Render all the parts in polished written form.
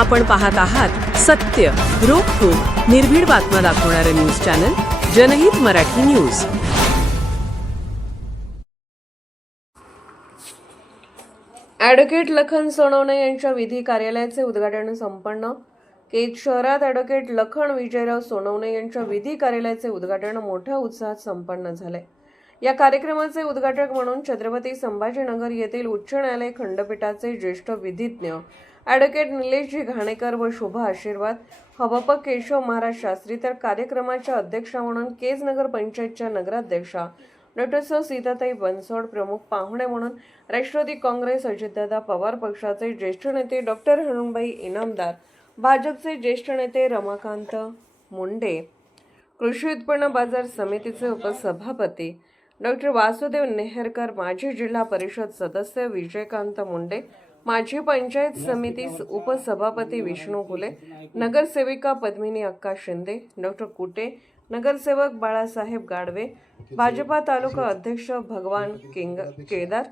आपण पाहत आहात सत्य, रोखठोक, निर्भीड बातम्या दाखवणारे न्यूज चॅनल जनहित मराठी न्यूज. ॲडव्होकेट लखन सोनवणे यांच्या विधी कार्यालयाचे उद्घाटन संपन्न. केज शहरात ॲडव्होकेट लखन विजयराव सोनवणे यांच्या विधी कार्यालयाचे उद्घाटन मोठ्या उत्साहात संपन्न झाले. या कार्यक्रमाचे उद्घाटक म्हणून छत्रपती संभाजीनगर येथील उच्च न्यायालय खंडपीठाचे ज्येष्ठ विधिज्ञ ॲडव्होकेट निलेशजी घाणेकर व शुभ आशीर्वाद हबप केशव महाराज शास्त्री, तर कार्यक्रमाच्या अध्यक्षा म्हणून केज नगर पंचायतच्या नगराध्यक्षा डॉक्टर सीताताई बनसोड, प्रमुख पाहुणे म्हणून राष्ट्रवादी काँग्रेस अजितदादा पवार पक्षाचे ज्येष्ठ नेते डॉक्टर हनुमबाई इनामदार, भाजपचे ज्येष्ठ नेते रमाकांत मुंडे, कृषी उत्पन्न बाजार समितीचे उपसभापती डॉक्टर वासुदेव नेहरकर, माजी जिल्हा परिषद सदस्य विजयकांत मुंडे, माजी पंचायत समिती उपसभापती विष्णू घुले, नगरसेविका पद्मिनी अक्का शिंदे, डॉक्टर कुटे, नगरसेवक बाळासाहेब गाडवे, भाजपा तालुका अध्यक्ष भगवान केदार,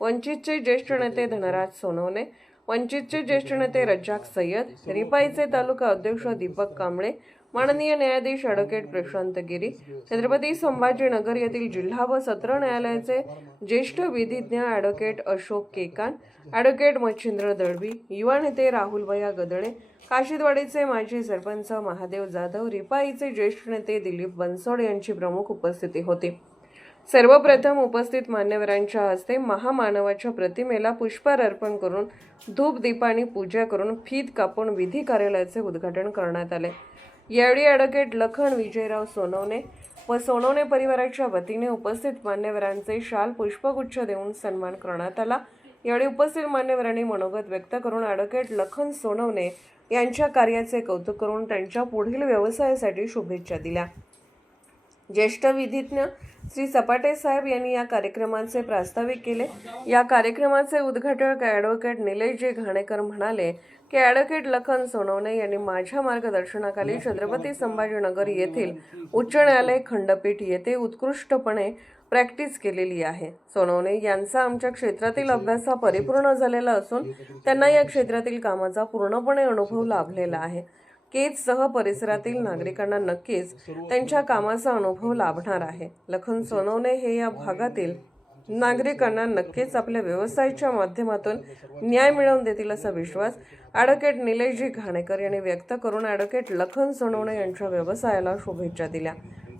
वंचितचे ज्येष्ठ नेते धनराज सोनवणे, वंचितचे ज्येष्ठ नेते रज्जाक सय्यद, रिपाईचे तालुका अध्यक्ष दीपक कांबळे, माननीय न्यायाधीश ॲडव्होकेट प्रशांत गिरी, छत्रपती संभाजीनगर येथील जिल्हा व सत्र न्यायालयाचे ज्येष्ठ विधिज्ञ ॲडव्होकेट अशोक केकान, ॲडव्होकेट मच्छिंद्र दळवी, युवा नेते राहुलभैया गदळे, काशीदवाडीचे माजी सरपंच महादेव जाधव, रिपाईचे ज्येष्ठ नेते दिलीप बनसोड यांची प्रमुख उपस्थिती होती. सर्वप्रथम उपस्थित मान्यवरांच्या हस्ते महामानवाच्या प्रतिमेला पुष्पहार अर्पण करून धूप दीपानी पूजा करून फीत कापून विधी कार्यालयाचे उद्घाटन करण्यात आले. यावेळी ॲडव्होकेट लखन विजयराव सोनवणे व सोनवणे परिवाराच्या वतीने उपस्थित मान्यवरांचे शाल पुष्पगुच्छ देऊन सन्मान करण्यात आला. यावेळी उपस्थित मान्यवरांनी मनोगत व्यक्त करून ॲडव्होकेट लखन सोनवणे यांच्या कार्याचे कौतुक करून त्यांच्या पुढील व्यवसायासाठी शुभेच्छा दिल्या. ज्येष्ठ विधिज्ञ श्री सपाटे साहेब यांनी या कार्यक्रमाचे प्रास्ताविक केले. या कार्यक्रमाचे उद्घाटक ॲडव्होकेट निलेशजी घाणेकर म्हणाले की ॲडव्होकेट लखन सोनवणे यांनी माझ्या मार्गदर्शनाखाली छत्रपती संभाजीनगर येथील उच्च न्यायालय खंडपीठ येथे उत्कृष्टपणे प्रॅक्टिस केलेली आहे. सोनवणे यांचा आमच्या क्षेत्रातील अभ्यास हा परिपूर्ण झालेला असून त्यांना या क्षेत्रातील कामाचा पूर्णपणे अनुभव लाभलेला आहे. केजसह परिसरातील नागरिकांना नक्कीच त्यांच्या कामाचा अनुभव लाभणार आहे. लखन सोनवणे हे या भागातील नागरिकांना नक्कीच आपल्या व्यवसायाच्या माध्यमातून न्याय मिळवून देतील असा विश्वास ॲडव्होकेट निलेशजी घाणेकर यांनी व्यक्त करून ॲडव्होकेट लखन सोनवणे यांच्या व्यवसायाला शुभेच्छा दिल्या.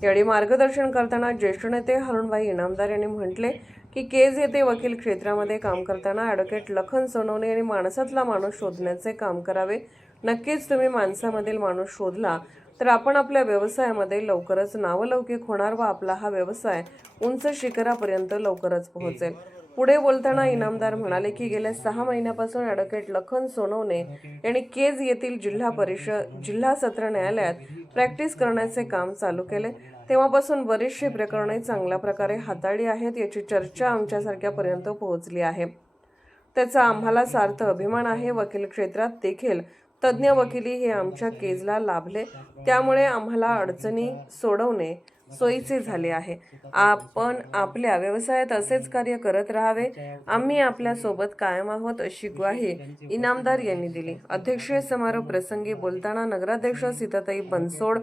यावेळी मार्गदर्शन करताना ज्येष्ठ नेते हनुमबाई इनामदार यांनी म्हटले की केज येथे वकील क्षेत्रामध्ये काम करताना ॲडव्होकेट लखन सोनवणे यांनी माणसातला माणूस शोधण्याचे काम करावे. नक्कीच तुम्ही माणसामधील माणूस शोधला तर आपण आपल्या व्यवसायामध्ये लवकरच नावलौकिक होणार व आपला हा व्यवसाय उंच शिखरापर्यंत लवकरच पोहोचेल. पुढे बोलताना इनामदार म्हणाले की गेल्या 6 महिन्यापासून ॲडव्होकेट लखन सोनवणे यांनी केज येथील जिल्हा सत्र न्यायालयात प्रॅक्टिस करण्याचे काम चालू केले. तेव्हापासून बरीचशी प्रकरणे चांगल्या प्रकारे हाताळली आहेत. याची चर्चा आमच्यासारख्यापर्यंत पोहोचली आहे. त्याचा आम्हाला सार्थ अभिमान आहे. वकील क्षेत्रात देखील तज्ज्ञ वकिली हे आमच्या केजला लाभले, त्यामुळे आम्हाला अडचणी सोडवणे सोयीचे झाले आहे. आपण आपल्या व्यवसायात असेच कार्य करत राहावे. आम्ही आपल्या सोबत कायम आहोत अशी ग्वाही इनामदार यांनी दिली. अध्यक्षीय समारोप प्रसंगी बोलताना नगराध्यक्ष सीताताई बनसोड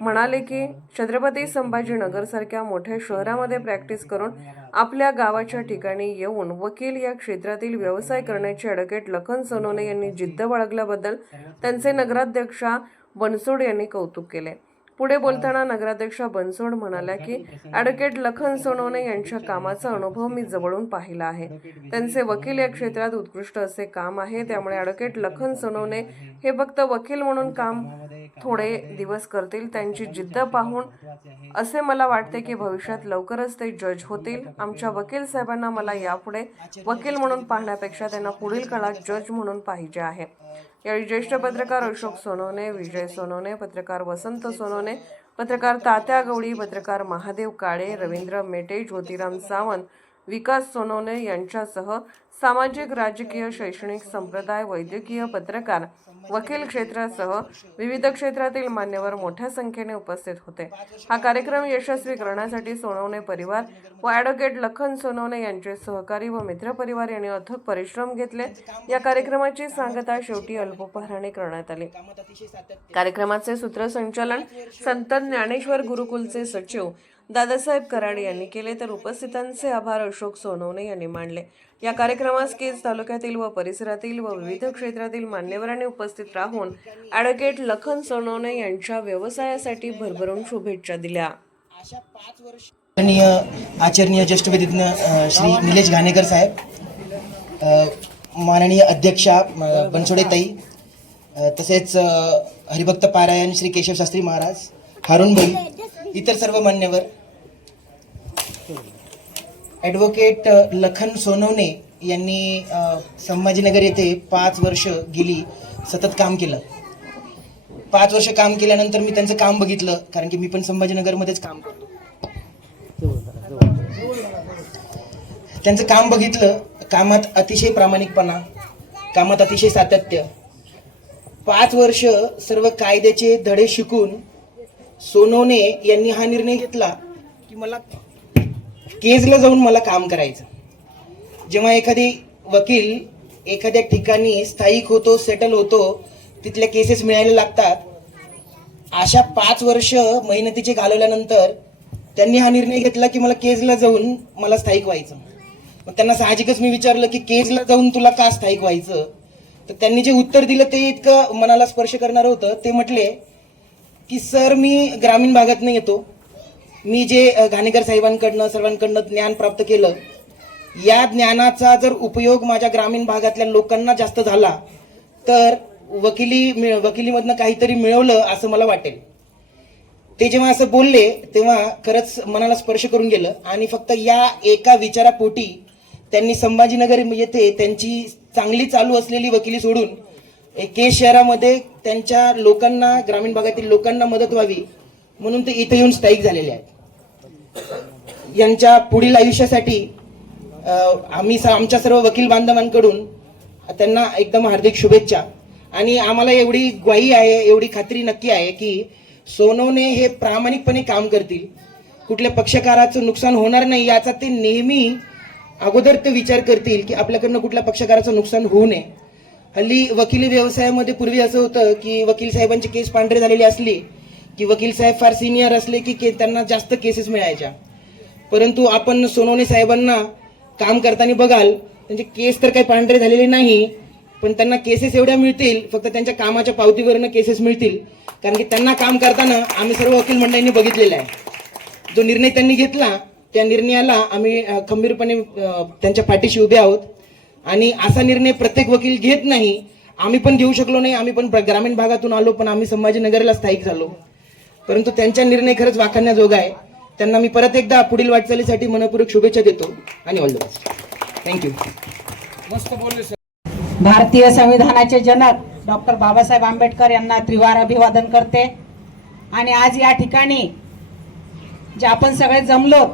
म्हणाले की छत्रपती संभाजीनगर सारख्या मोठ्या शहरामध्ये प्रॅक्टिस करून आपल्या गावाच्या ठिकाणी येऊन वकील या क्षेत्रातील व्यवसाय करण्याची ॲडव्होकेट लखन सोनवणे यांनी जिद्द बाळगल्याबद्दल त्यांचे नगराध्यक्षा बनसोड यांनी कौतुक केले. पुढे बोलताना नगराध्यक्षा बनसोड म्हणाल्या की ॲडव्होकेट लखन सोनवणे यांच्या कामाचा अनुभव मी जवळून पाहिला आहे. त्यांचे वकील या क्षेत्रात उत्कृष्ट असे काम आहे. त्यामुळे ॲडव्होकेट लखन सोनवणे हे फक्त वकील म्हणून काम थोडे दिवस करतील. त्यांची जिद्द पाहून असे मला वाटते की भविष्यात लवकरच ते जज होतील. आमच्या वकील साहेबांना मला यापुढे वकील म्हणून पाहण्यापेक्षा त्यांना पुढील काळात जज म्हणून पाहिजे आहे. यावेळी ज्येष्ठ पत्रकार अशोक सोनवणे, विजय सोनवणे, पत्रकार वसंत सोनवणे, पत्रकार तात्या गवळी, पत्रकार महादेव काळे, रवींद्र मेटे, ज्योतिराम सावंत, विकास सोनवणे यांच्यासह सामाजिक, राजकीय, शैक्षणिक, संप्रदाय, वैद्यकीय, पत्रकार, वकील क्षेत्रासह विविध क्षेत्रातील मान्यवर मोठ्या संख्येने उपस्थित होते. हा कार्यक्रम यशस्वी करण्यासाठी सोनवणे परिवार व ॲडव्होकेट लखन सोनवणे यांचे सहकारी व मित्रपरिवार यांनी अथक परिश्रम घेतले. या कार्यक्रमाची सांगता शेवटी अल्पोपहाराने करण्यात आली. कार्यक्रमाचे सूत्रसंचालन संत ज्ञानेश्वर गुरुकुलचे सचिव दादासाहेब कराड यांनी केले, तर उपस्थितांचे आभार अशोक सोनवणे यांनी मानले. या कार्यक्रमास केज तालुक्यातील व परिसरातील व विविध क्षेत्रातील मान्यवरांनी उपस्थित राहून ॲडव्होकेट लखन सोनवणे यांच्या व्यवसायासाठी भरभरून शुभेच्छा दिल्या. आदरणीय ज्येष्ठ विधिज्ञ श्री निलेश घाणेकर साहेब, माननीय अध्यक्षा बनसोडेताई, तसेच हरिभक्त पारायण श्री केशव शास्त्री महाराज, हारुणभाई, इतर सर्व मान्यवर, ॲडव्होकेट लखन सोनवणे यांनी संभाजीनगर येथे 5 वर्ष गेली सतत काम केलं. 5 वर्ष काम केल्यानंतर मी त्यांचं काम बघितलं, कारण की मी पण संभाजीनगरमध्येच काम करतो. त्यांचं काम बघितलं. कामात अतिशय प्रामाणिकपणा, कामात अतिशय सातत्य. 5 वर्ष सर्व कायद्याचे धडे शिकून सोनवणे यांनी हा निर्णय घेतला की मला केजला जाऊन मला काम करायचं. जेव्हा एखादी वकील एखाद्या ठिकाणी स्थायिक होतो, सेटल होतो, तिथल्या केसेस मिळायला लागतात. अशा 5 वर्ष मेहनतीचे घालवल्यानंतर त्यांनी हा निर्णय घेतला की मला केजला जाऊन मला स्थायिक व्हायचं. मग त्यांना साहजिकच मी विचारलं की केजला जाऊन तुला का स्थायिक व्हायचं, तर त्यांनी जे उत्तर दिलं ते इतकं मनाला स्पर्श करणारं होतं. ते म्हटले की सर, मी ग्रामीण भागातनं येतो. मी जे घाणेकर साहेबांकडनं सर्वांकडनं ज्ञान प्राप्त केलं, या ज्ञानाचा जर उपयोग माझ्या ग्रामीण भागातल्या लोकांना जास्त झाला तर वकिलीमधनं काहीतरी मिळवलं असं मला वाटेल. ते जेव्हा असं बोलले तेव्हा खरंच मनाला स्पर्श करून गेलं. आणि फक्त या एका विचारापोटी त्यांनी संभाजीनगर येथे त्यांची चांगली चालू असलेली वकिली सोडून केज शहरामध्ये त्यांच्या लोकांना, ग्रामीण भागातील लोकांना मदत व्हावी म्हणून ते इथे येऊन स्थायिक झालेले आहेत. यांच्या पुढील आयुष्यासाठी आम्ही आमच्या सर्व वकील बांधवांकडून त्यांना एकदम हार्दिक शुभेच्छा. आणि आम्हाला एवढी ग्वाही आहे, एवढी खात्री नक्की आहे की सोनवणे हे प्रामाणिकपणे काम करतील. कुठल्या पक्षकाराचं नुकसान होणार नाही याचा ते नेहमी अगोदर ते विचार करतील की आपल्याकडनं कुठल्या पक्षकाराचं नुकसान होऊ नये. हल्ली वकिली व्यवसायामध्ये पूर्वी असं होतं की वकील साहेबांची केस पांढरी झालेली असली की वकील साहेब फार सिनियर असले की त्यांना जास्त केसेस मिळायच्या. परंतु आपण सोनवणे साहेबांना काम करताना बघाल, त्यांचे केस तर काही पांढरे झालेले नाही, पण त्यांना केसेस एवढ्या मिळतील, फक्त त्यांच्या कामाच्या पावतीवरनं केसेस मिळतील. कारण की त्यांना काम करताना आम्ही सर्व वकील मंडळींनी बघितलेला आहे. जो निर्णय त्यांनी घेतला त्या निर्णयाला आम्ही खंबीरपणे त्यांच्या पाठीशी उभे आहोत. आणि असा निर्णय प्रत्येक वकील घेत नाही, आम्ही पण घेऊ शकलो नाही. आम्ही पण ग्रामीण भागातून आलो, पण आम्ही संभाजीनगरला स्थायिक झालो. परंतु त्यांचा निर्णय खरंच वाखाणण्याजोगा आहे. त्यांना मी परत एकदा पुढील वाटचालीसाठी मनपूर्वक शुभेच्छा देतो आणि ऑल द बेस्ट. थँक्यू. मस्त बोलले सर. भारतीय संविधानाचे जनक डॉक्टर बाबासाहेब आंबेडकर यांना त्रिवार अभिवादन करते. आणि आज या ठिकाणी जे आपण सगळे जमलो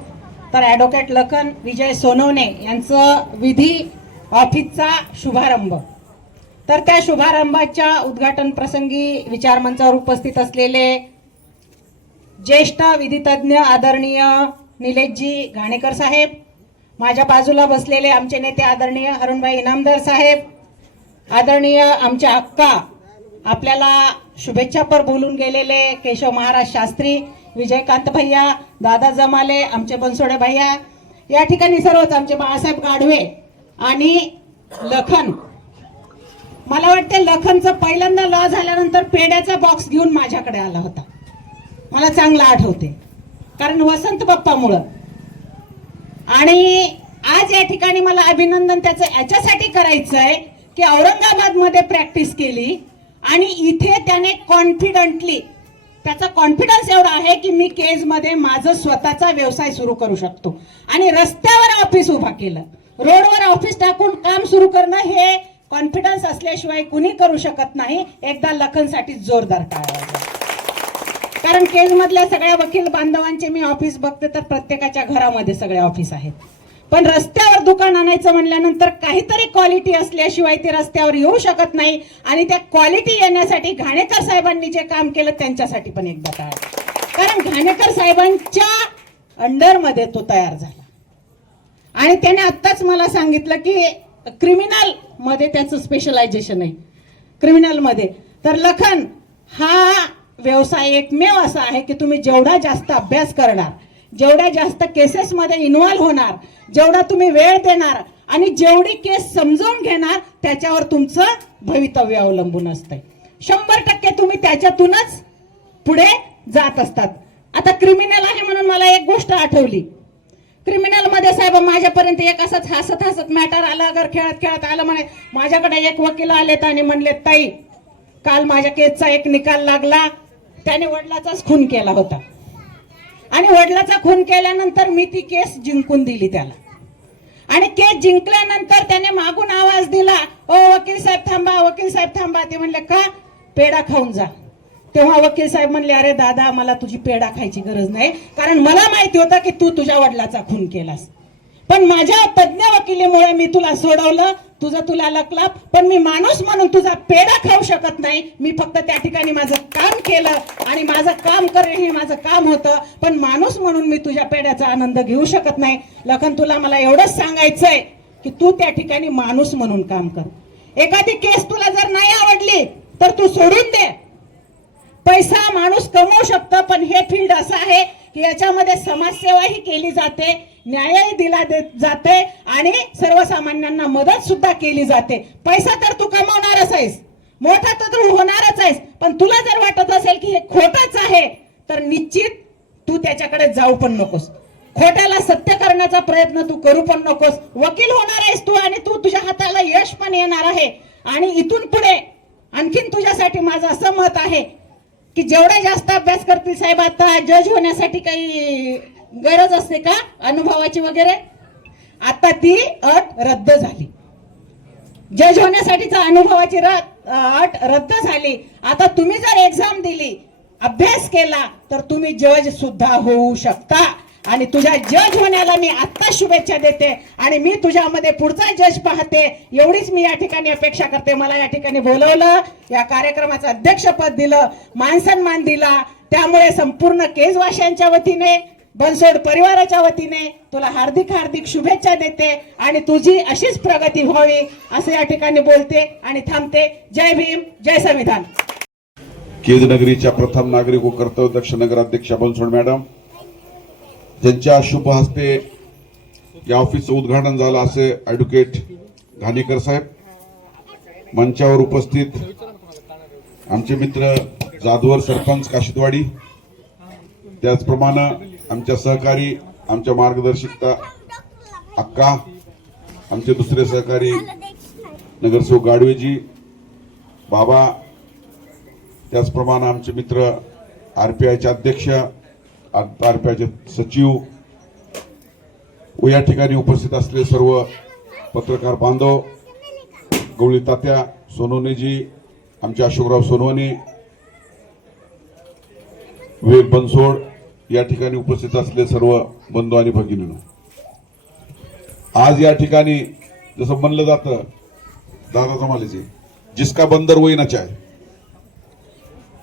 तर ॲडव्होकेट लखन विजय सोनवणे यांचं विधी ऑफिसचा शुभारंभ. तर त्या शुभारंभाच्या उद्घाटन प्रसंगी विचारमंचावर उपस्थित असलेले ज्येष्ठ विधितज्ञ आदरणीय निलेशजी घाणेकर साहेब, माझ्या बाजूला बसलेले आमचे नेते आदरणीय हारुणभाई इनामदार साहेब, आदरणीय आमच्या अक्का, आपल्याला शुभेच्छापर बोलून गेलेले केशव महाराज शास्त्री, विजयकांत भैया, दादा जमाले, आमचे बनसोडे भैया, या ठिकाणी सर्वच आमचे बाळासाहेब गाढवे आणि लखन. मला वाटते लखनचं पहिल्यांदा लॉ झाल्यानंतर पेड्याचा बॉक्स घेऊन माझ्याकडे आला होता, मला चांगलं आठवते, कारण वसंत बाप्पामुळं. आणि आज या ठिकाणी मला अभिनंदन त्याचं याच्यासाठी करायचं आहे की औरंगाबाद मध्ये प्रॅक्टिस केली आणि इथे त्याने कॉन्फिडंटली, त्याचा कॉन्फिडन्स एवढा आहे की मी केजमध्ये माझं स्वतःचा व्यवसाय सुरू करू शकतो. आणि रस्त्यावर ऑफिस उभा केलं, रोडवर ऑफिस टाकून काम सुरू करणं हे कॉन्फिडन्स असल्याशिवाय कुणी करू शकत नाही. एकदा लखनसाठी जोरदार टाळ्या. कारण केजमधल्या सगळ्या वकील बांधवांचे मी ऑफिस बघते तर प्रत्येकाच्या घरामध्ये सगळे ऑफिस आहेत, पण रस्त्यावर दुकान आणायचं म्हणल्यानंतर काहीतरी क्वालिटी असल्याशिवाय ते रस्त्यावर येऊ शकत नाही. आणि त्या क्वालिटी येण्यासाठी घाणेकर साहेबांनी जे काम केलं त्यांच्यासाठी पण एकदा टाळा. कारण घाणेकर साहेबांच्या अंडरमध्ये तो तयार झाला. आणि त्याने आत्ताच मला सांगितलं की क्रिमिनल मध्ये त्याचं स्पेशलायझेशन आहे. क्रिमिनल मध्ये तर लखन हा व्यवसाय एकमेव असा आहे की तुम्ही जेवढा जास्त अभ्यास करणार, जेवढ्या जास्त केसेस मध्ये इन्व्हॉल्व्ह होणार, जेवढा तुम्ही वेळ देणार आणि जेवढी केस समजून घेणार त्याच्यावर तुमचं भवितव्य अवलंबून असतंय. 100% तुम्ही त्याच्यातूनच पुढे जात असतात. आता क्रिमिनल आहे म्हणून मला एक गोष्ट आठवली. क्रिमिनल मध्ये साहेब माझ्यापर्यंत एक असंच हसत हसत मॅटर आला, अगर खेळत खेळत आलं. म्हणे माझ्याकडे एक वकील आलेत आणि म्हणले ताई काल माझ्या केसचा एक निकाल लागला, त्याने वडिलाचाच खून केला होता आणि वडिलाचा खून केल्यानंतर मी ती केस जिंकून दिली त्याला. आणि केस जिंकल्यानंतर त्याने मागून आवाज दिला, ओ वकील साहेब थांबा, वकील साहेब थांबा. ते म्हणले का? पेढा खाऊन जा. तेव्हा वकील साहेब म्हणले अरे दादा मला तुझी पेढा खायची गरज नाही, कारण मला माहिती होतं की तू तुझ्या वडिलाचा खून केलास. पण माझ्या तज्ञ वकिलीमुळे मी तुला सोडवलं, तुझं तुला लकला. पण मी माणूस म्हणून तुझा पेढा खाऊ शकत नाही. मी फक्त त्या ठिकाणी माझं काम केलं आणि माझं काम करणे हे माझं काम होतं. पण माणूस म्हणून मी तुझ्या पेढ्याचा आनंद घेऊ शकत नाही. लखन तुला मला एवढंच सांगायचंय की तू त्या ठिकाणी माणूस म्हणून काम कर. एखादी केस तुला जर नाही आवडली तर तू सोडून दे. पैसा माणूस कमवू शकतो, पण हे फील्ड असं आहे की याच्यामध्ये समाजसेवाही केली जाते, न्यायही दिला जाते आणि सर्वसामान्यांना मदत सुद्धा केली जाते. पैसा तर तू कमवणारच आहेस, मोठा तर तू होणारच आहेस. पण तुला जर वाटत असेल की हे खोटच आहे तर निश्चित तू त्याच्याकडे जाऊ पण नकोस. खोट्याला सत्य करण्याचा प्रयत्न तू करू पण नकोस. वकील होणार आहेस तू आणि तू तुझ्या हाताला यश पण येणार आहे. आणि इथून पुढे आणखीन तुझ्यासाठी माझं असं मत आहे की जेवढा जास्त अभ्यास करतील साहेब. आता जज होण्यासाठी काही गरज असते का अनुभवाची वगैरे? आता ती अट रद्द झाली. जज होण्यासाठीचा अनुभवाची अट रद्द झाली. आता तुम्ही जर एक्झाम दिली, अभ्यास केला तर तुम्ही जज सुद्धा होऊ शकता. आणि तुझ्या जज होण्याला मी आत्ता शुभेच्छा देते आणि मी तुझ्यामध्ये पुढचा जज पाहते. एवढीच मी या ठिकाणी अपेक्षा करते. मला या ठिकाणी बोलवलं, या कार्यक्रमाचं अध्यक्षपद दिलं, मानसन्मान दिला, त्यामुळे संपूर्ण केजवाशांच्या वतीने, बनसोड परिवाराच्या वतीने तुला हार्दिक हार्दिक शुभेच्छा देते आणि तुझी अशीच प्रगती व्हावी असं या ठिकाणी बोलते आणि थांबते. जय भीम, जय संविधान. केज नगरीच्या प्रथम नागरिक व कर्तव्यदक्ष नगराध्यक्षा बनसोड मॅडम, ज्यांच्या शुभ हस्ते या ऑफिसचं उद्घाटन झालं असे ॲडव्होकेट घाणेकर साहेब, मंचावर उपस्थित आमचे मित्र जाधवर सरपंच काशिदवाडी, त्याचप्रमाणे आमच्या सहकारी, आमच्या मार्गदर्शिका अक्का, आमचे दुसरे सहकारी नगरसेवक गाडवेजी, बाबा, त्याचप्रमाणे आमचे मित्र आरपीआयचे अध्यक्ष, आरपीआयचे सचिव व या ठिकाणी उपस्थित असलेले सर्व पत्रकार बांधव, गवळी तात्या, सोनवणेजी, आमचे अशोकराव सोनवणे, विवेक बनसोड, या ठिकाणी उपस्थित असलेले सर्व बंधू आणि भगिनींनो, आज या ठिकाणी जसं म्हणलं जातं दादा जमालेचे, जिसका बंदर वही ना चाहे.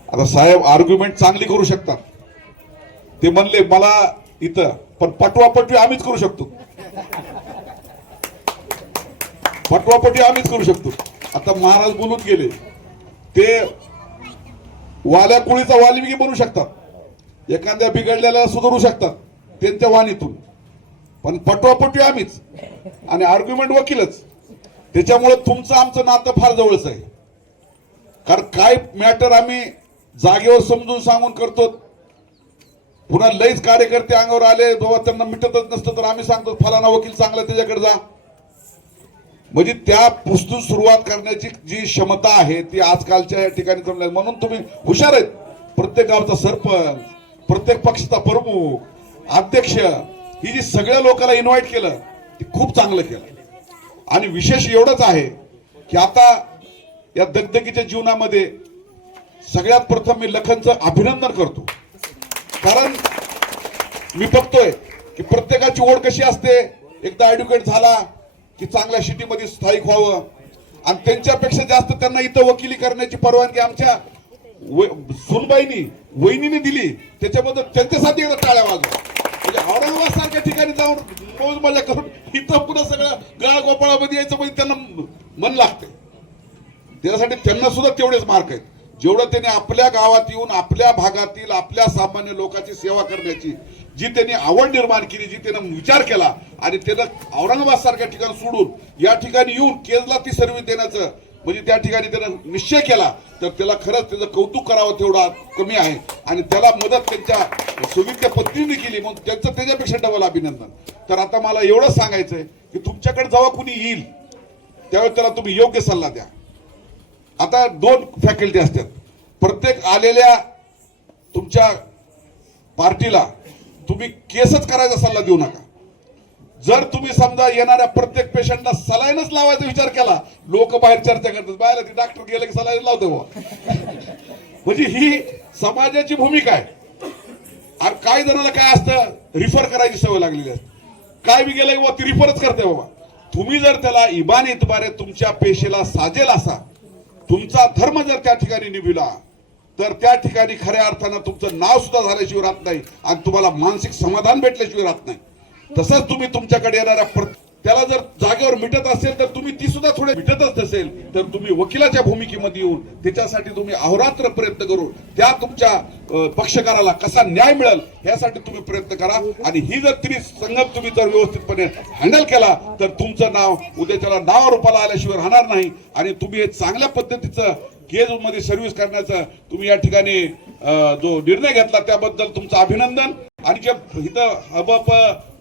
आता साहेब आर्ग्युमेंट चांगली करू शकतात. ते म्हणले मला इथं, पण पटवापटवी आम्हीच करू शकतो. पटवापटवी आम्हीच करू शकतो. आता महाराज बोलून गेले, ते वाल्या कुळीचा वाल्मिकी बनू शकतात, एखाद्या बिघडलेला सुधारू शकतात त्यांच्या वाणीतून, पण पटवापटवी आम्हीच आणि आर्ग्युमेंट वकीलच. त्याच्यामुळे तुमचं आमचं नातं फार जवळच आहे. कारण काय मॅटर आम्ही जागेवर समजून सांगून करतो. पुन्हा लईच कार्यकर्ते अंगावर आले, बाबा त्यांना मिटतच नसतं तर आम्ही सांगतो फलाना वकील चांगला त्याच्याकडे जा. म्हणजे त्या पुस्तून सुरुवात करण्याची जी क्षमता आहे ती आजकालच्या या ठिकाणी जमल्या. म्हणून तुम्ही हुशार आहेत. प्रत्येक गावचा सरपंच, प्रत्येक पक्षाचा प्रमुख, अध्यक्ष, ही जी सगळ्या लोकांना इन्व्हाइट केलं ती खूप चांगलं केलं. आणि विशेष एवढंच आहे की आता या दगदगीच्या जीवनामध्ये सगळ्यात प्रथम मी लखनचं अभिनंदन करतो. कारण मी बघतोय की प्रत्येकाची ओढ कशी असते, एकदा ऍडव्होकेट झाला की चांगल्या सिटीमध्ये स्थायिक व्हावं, आणि त्यांच्यापेक्षा जास्त त्यांना इथं वकिली करण्याची परवानगी आमच्या सुनबाईनी वहिनीने दिली, त्याच्याबद्दल त्यांच्यासाठी एकदा टाळ्या वाजवा. म्हणजे औरंगाबाद सारख्या ठिकाणी जाऊन रोज मजा करून इथं पुन्हा सगळं गळा गोपाळामध्ये यायचं म्हणजे त्यांना मन लागते. त्यासाठी त्यांना सुद्धा तेवढेच मार्क आहेत. जेवढं त्यांनी आपल्या गावात येऊन आपल्या भागातील आपल्या सामान्य लोकांची सेवा करण्याची जी त्यांनी आवड निर्माण केली, जी त्यानं विचार केला, आणि त्यानं औरंगाबाद सारख्या ठिकाण सोडून या ठिकाणी येऊन केजला ती सर्व्हिस देण्याचं म्हणजे त्या ठिकाणी त्यानं निश्चय केला, तर त्याला खरंच त्याचं कौतुक करावं तेवढा कमी आहे. आणि त्याला मदत त्यांच्या सुविद्या पत्नीने केली, मग त्यांचं त्याच्यापेक्षा डबल अभिनंदन. तर आता मला एवढं सांगायचंय की तुमच्याकडे जेव्हा कुणी येईल त्यावेळेस त्याला तुम्ही योग्य सल्ला द्या. आता 2 फॅकल्टी असतात. प्रत्येक आलेल्या तुमच्या पार्टीला तुम्ही केसच करायचा सल्ला देऊ नका. जर तुम्ही समजा येणाऱ्या प्रत्येक पेशंटला सलाईनच लावायचा विचार केला, लोक बाहेर चर्चा करतात, बाहेर ती डॉक्टर गेले की सलाईन लावतो म्हणजे ही समाजाची भूमिका आहे. आणि काही जणांना काय असतं, रिफर करायची सवय लागलेली असते. काय बी गेलं की ती रिफरच करते बाबा. तुम्ही जर त्याला इबान इतबारे तुमच्या पेशेला साजेल असा तुमचा धर्म जर त्या ठिकाणी निभिला, तर त्या ठिकाणी खऱ्या अर्थानं तुमचं नाव सुद्धा झाल्याशिवाय राहत नाही आणि तुम्हाला मानसिक समाधान भेटल्याशिवाय राहत नाही. तसंच तुम्ही तुमच्याकडे येणाऱ्या त्याला जर जागेवर मिटत असेल तर तुम्ही ती सुद्धा थोडे मिटतच नसेल तर तुम्ही वकिलाच्या भूमिकेमध्ये येऊन त्याच्यासाठी तुम्ही अहोरात्र प्रयत्न करून त्या तुमच्या पक्षकाराला कसा न्याय मिळेल यासाठी तुम्ही प्रयत्न करा. आणि ही जर संगत तुम्ही जर व्यवस्थितपणे हँडल केला तर तुमचं नाव उद्याच्याला नाव रूपाला आल्याशिवाय राहणार नाही. आणि तुम्ही हे चांगल्या पद्धतीचं केज मध्ये सर्व्हिस करण्याचा तुम्ही या ठिकाणी जो निर्णय घेतला त्याबद्दल तुमचं अभिनंदन. आणि जे इथं हबप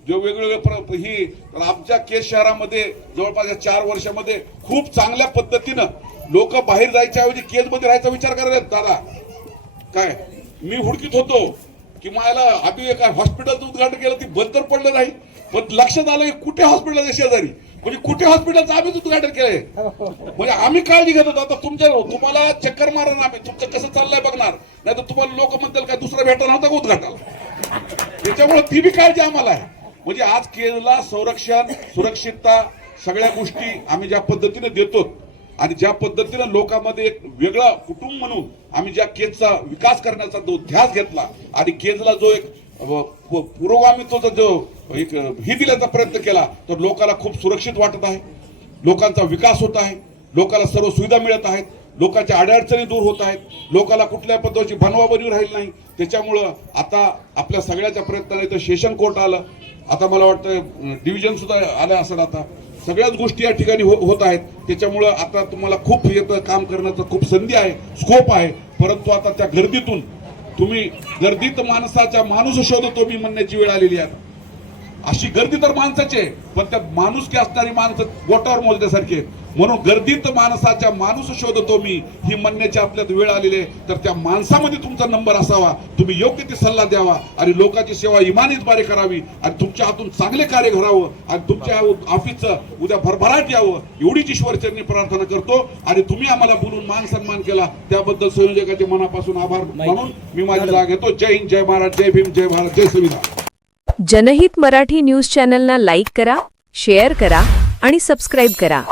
जो वेगवेगळे ही आमच्या केज शहरामध्ये जवळपास 4 वर्षामध्ये खूप चांगल्या पद्धतीनं लोक बाहेर जायच्या ऐवजी केज मध्ये राहायचा विचार करायला. दादा काय मी हुडकीत होतो की मला आम्ही एका हॉस्पिटलचं उद्घाटन केलं, ती बंद तर पडलं नाही, पण लक्षात आलं की कुठे हॉस्पिटलच्या शेजारी म्हणजे कुठे हॉस्पिटलचं आम्हीच उद्घाटन केलंय. म्हणजे आम्ही काळजी घेत होतो. आता तुम्हाला चक्कर मारणार, आम्ही तुमचं कसं चाललंय बघणार, नाही तर तुम्हाला लोक म्हणतील काय दुसरा भेटणार नव्हता का उद्घाटनाला. त्याच्यामुळे ती बी काळजी आम्हाला आहे. म्हणजे आज केजला संरक्षण सुरक्षितता सगळ्या गोष्टी आम्ही ज्या पद्धतीने देतो आणि ज्या पद्धतीने लोकांमध्ये एक वेगळा कुटुंब म्हणून आम्ही ज्या केजचा विकास करण्याचा जो ध्यास घेतला आणि केजला जो एक पुरोगामित्वाचा जो एक ही दिल्याचा प्रयत्न केला तर लोकांना खूप सुरक्षित वाटत आहे, लोकांचा विकास होत आहे, लोकांना सर्व सुविधा मिळत आहेत, लोकांच्या अडचणी दूर होत आहेत, लोकांना कुठल्या पद्धतीची बनवाबनवी राहील नाही. त्याच्यामुळं आता आपल्या सगळ्याच्या प्रयत्नाने इथं सेशन कोर्ट आलं, आता मला वाटतं डिव्हिजन सुद्धा आलं असेल. आता सगळ्याच गोष्टी या ठिकाणी होत आहेत. त्याच्यामुळं आता तुम्हाला खूप येतं काम करण्याचं खूप संधी आहे, स्कोप आहे. परंतु आता त्या गर्दीतून तुम्ही गर्दीत माणसाच्या माणूस शोधतो मी म्हणण्याची वेळ आलेली आहे. अशी गर्दी तर माणसाची आहे, पण त्या माणुसकी असणारी माणसं बोटावर मोजण्यासारखी आहेत. म्हणून गर्दीत माणसाच्या माणूस शोधतो मी ही म्हणण्याची आपल्यात वेळ आलेली आहे. तर त्या माणसामध्ये तुमचा नंबर असावा, तुम्ही योग्य ते सल्ला द्यावा आणि लोकांची सेवा इमानीद्वारे करावी आणि तुमच्या हातून चांगले कार्य घडावं आणि तुमच्या ऑफिसचं उद्या भरभराट यावं एवढीच ईश्वरचरणी प्रार्थना करतो. आणि तुम्ही आम्हाला बोलून मान सन्मान केला त्याबद्दल संयोजकाचे मनापासून आभार मानून मी माझी जागा घेतो. जय हिंद, जय महाराज, जय भीम, जय भारत, जय संविधान. जनहित मराठी न्यूज चॅनलना लाईक करा, शेअर करा आणि सबस्क्राईब करा.